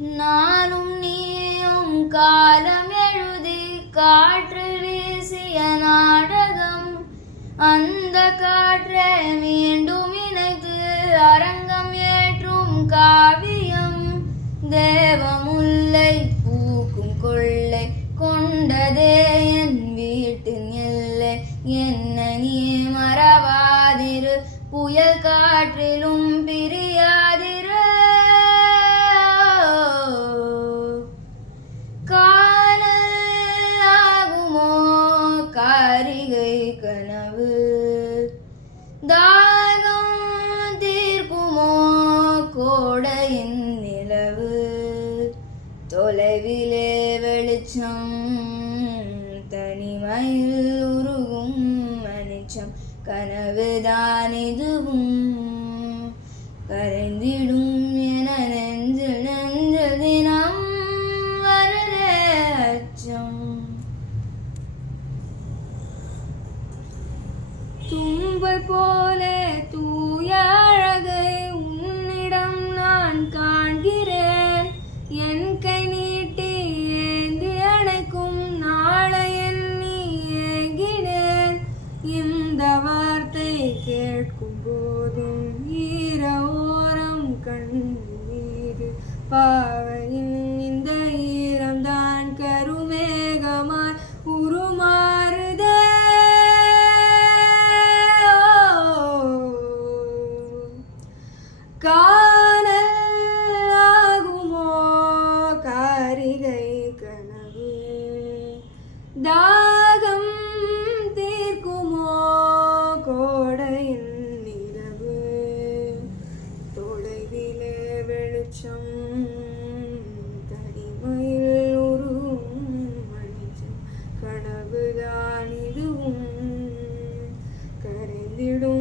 நானும் நீயும் காலம் எழுதி காற்று வீசிய நாடகம், அந்த காற்றை மீண்டும் இணைத்து அரங்கம் ஏற்றும் காவியம். தேவமுல்லை பூக்கும் கொள்ளை கொண்டதே என் வீட்டின் எல்லை. என்னை நீ மறவாதிரு, புயல் காற்றிலும் பிரியாதிரு. காணல் ஆகுமோ காரிகை கனவு, தாகம் தீர்க்குமோ கோடையின் நிலவு. தொலைவிலே வெளிச்சம், தனிமையில் உருகும் மனிச்சம். கனவுதான் இதுவும் கரைந்திடும் என நெஞ்சில் நெஞ்சில் தினம் வருதே அச்சம். தும்பை போலே தூய அழகை உன்னிடம் நான் காண்கிறேன். என் கை நீட்டி ஏந்தி அணைக்கும் நாளை எண்ணி ஏங்கினேன். இந்த வார்த்தை கேட்கும் போதும் ஈர ஓரம் கண் மீது பாவையின் இந்த ஈரம்தான் கருமேகமாய் உருமாறுதே. காணல் ஆகுமோ காரிகை கனவு, தாகம் தீர்க்குமோ கோடையின் நிலவு. தொலைவிலே வெளிச்சம், தனிமையில் உருவும் மனிதன். கனவுதான் இதுவும் கரைந்திடும்